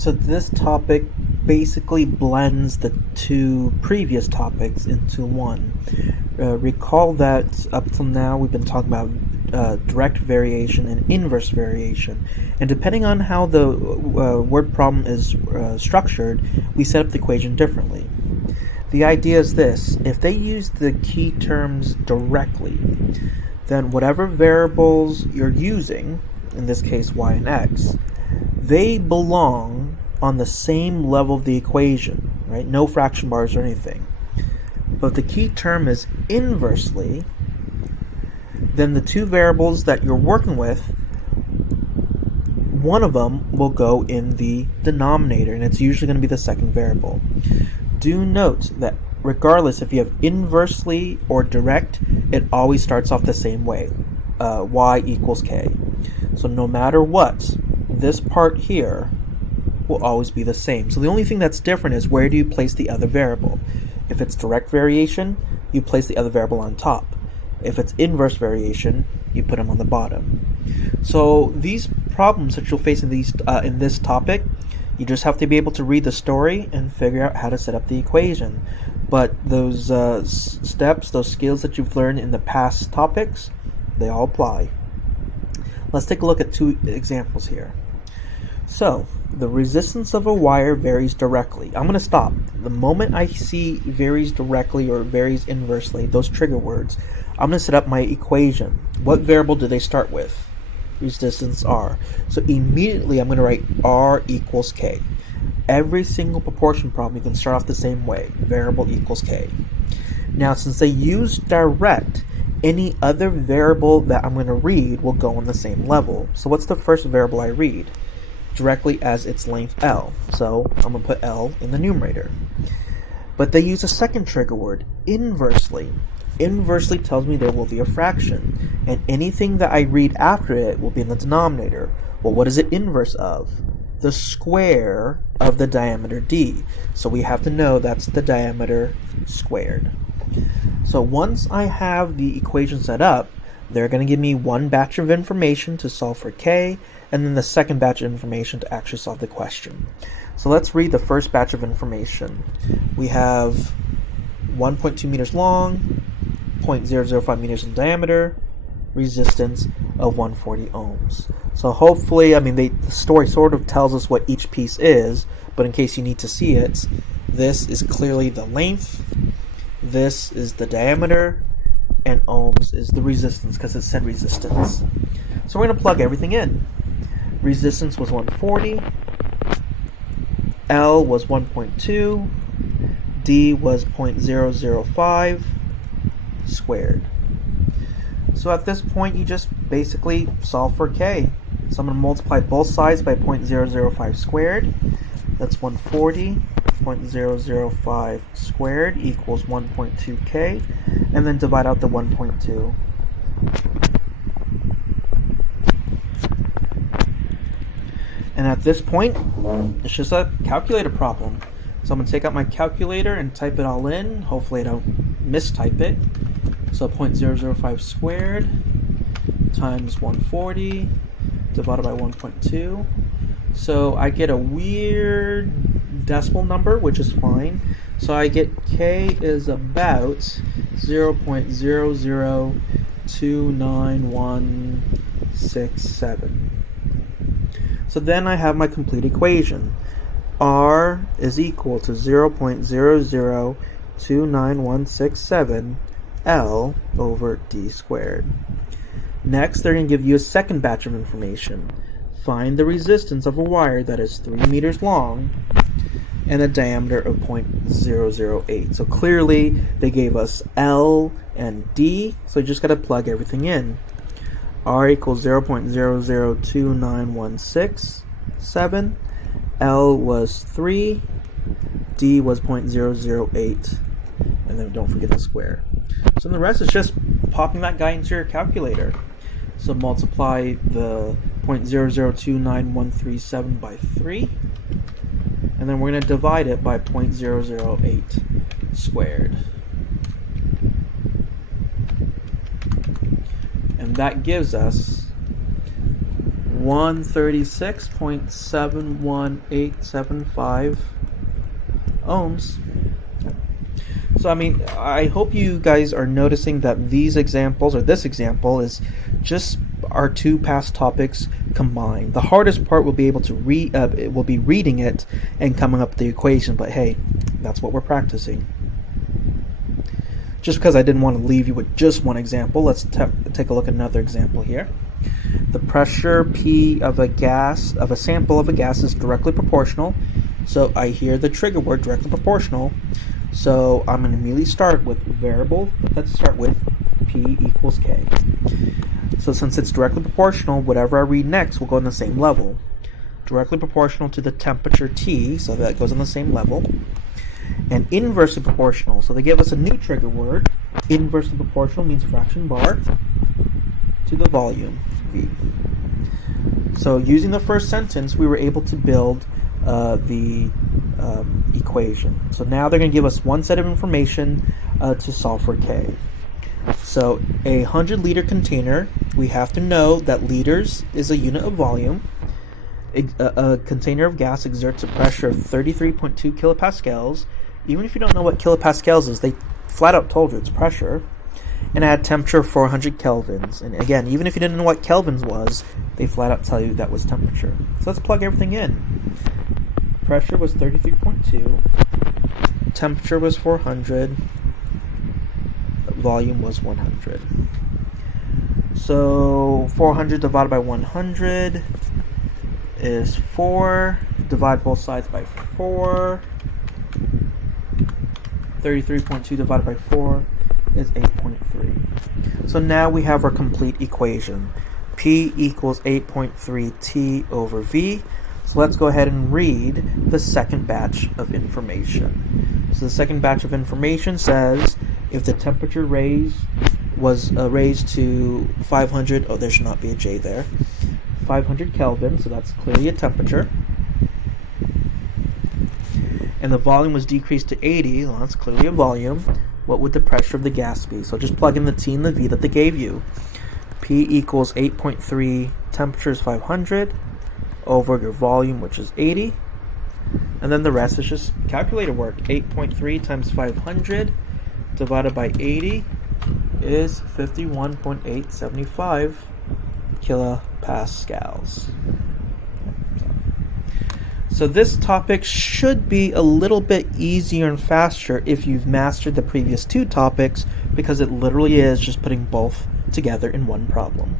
So this topic basically blends the two previous topics into one. Recall that up till now we've been talking about direct variation and inverse variation, and depending on how the word problem is structured, we set up the equation differently. The idea is this: if they use the key terms directly, then whatever variables you're using, in this case y and x, they belong on the same level of the equation, right? No fraction bars or anything. But the key term is inversely, then the two variables that you're working with, one of them will go in the denominator, and it's usually going to be the second variable. Do note that regardless if you have inversely or direct, it always starts off the same way, y equals k. So no matter what, this part here will always be the same. So the only thing that's different is where do you place the other variable. If it's direct variation, you place the other variable on top. If it's inverse variation, you put them on the bottom. So these problems that you'll face in this topic, you just have to be able to read the story and figure out how to set up the equation. But those steps, those skills that you've learned in the past topics, they all apply. Let's take a look at two examples here. So, the resistance of a wire varies directly. I'm going to stop. The moment I see varies directly or varies inversely, those trigger words, I'm going to set up my equation. What variable do they start with? Resistance R. So immediately I'm going to write R equals K. Every single proportion problem you can start off the same way. Variable equals K. Now since they use direct, any other variable that I'm going to read will go on the same level. So what's the first variable I read? Directly as its length L. So I'm going to put L in the numerator. But they use a second trigger word, inversely. Inversely tells me there will be a fraction, and anything that I read after it will be in the denominator. Well, what is it inverse of? The square of the diameter d. So we have to know that's the diameter squared. So once I have the equation set up, they're going to give me one batch of information to solve for k, and then the second batch of information to actually solve the question. So let's read the first batch of information. We have 1.2 meters long, 0.005 meters in diameter, resistance of 140 ohms. So hopefully, the story sort of tells us what each piece is, but in case you need to see it, this is clearly the length, this is the diameter, and ohms is the resistance because it said resistance. So we're going to plug everything in. Resistance was 140, L was 1.2, D was 0.005 squared. So at this point you just basically solve for K. So I'm going to multiply both sides by 0.005 squared. That's 140. 0.005 squared equals 1.2k, and then divide out the 1.2. And at this point, it's just a calculator problem. So I'm going to take out my calculator and type it all in. Hopefully I don't mistype it. So 0.005 squared times 140 divided by 1.2. So I get a weird decimal number, which is fine. So I get k is about 0.0029167. So then I have my complete equation. R is equal to 0.0029167 L over D squared. Next, they're going to give you a second batch of information. Find the resistance of a wire that is 3 meters long and a diameter of 0.008. So clearly they gave us L and D, so you just got to plug everything in. R equals 0.0029167, L was 3, D was 0.008, and then don't forget the square. So the rest is just popping that guy into your calculator. So multiply the 0.0029137 by 3, and then we're going to divide it by 0.008 squared. And that gives us 136.71875 ohms. So I mean, I hope you guys are noticing that these examples, or this example, is just our two past topics combined. The hardest part will be able to will be reading it and coming up with the equation, but hey, that's what we're practicing. Just because I didn't want to leave you with just one example, let's take a look at another example here. The pressure P of a sample of a gas is directly proportional. So I hear the trigger word directly proportional. So I'm going to immediately start with variable. Let's start with P equals K. So since it's directly proportional, whatever I read next will go on the same level. Directly proportional to the temperature T, so that goes on the same level. And inversely proportional, so they give us a new trigger word. Inversely proportional means fraction bar to the volume, V. So using the first sentence, we were able to build the equation. So now they're going to give us one set of information to solve for K. So a 100-liter container, we have to know that liters is a unit of volume. A container of gas exerts a pressure of 33.2 kilopascals. Even if you don't know what kilopascals is, they flat out told you it's pressure. And at a temperature of 400 kelvins. And again, even if you didn't know what kelvins was, they flat out tell you that was temperature. So let's plug everything in. Pressure was 33.2. Temperature was 400. Volume was 100. So 400 divided by 100 is 4. Divide both sides by 4. 33.2 divided by 4 is 8.3. So now we have our complete equation. P equals 8.3 T over V. So let's go ahead and read the second batch of information. So the second batch of information says if the temperature was raised to 500, oh, there should not be a J there, 500 Kelvin, so that's clearly a temperature. And the volume was decreased to 80, well, that's clearly a volume. What would the pressure of the gas be? So just plug in the T and the V that they gave you. P equals 8.3, temperature is 500, over your volume, which is 80. And then the rest is just calculator work. 8.3 times 500 divided by 80 is 51.875 kilopascals. So this topic should be a little bit easier and faster if you've mastered the previous two topics, because it literally is just putting both together in one problem.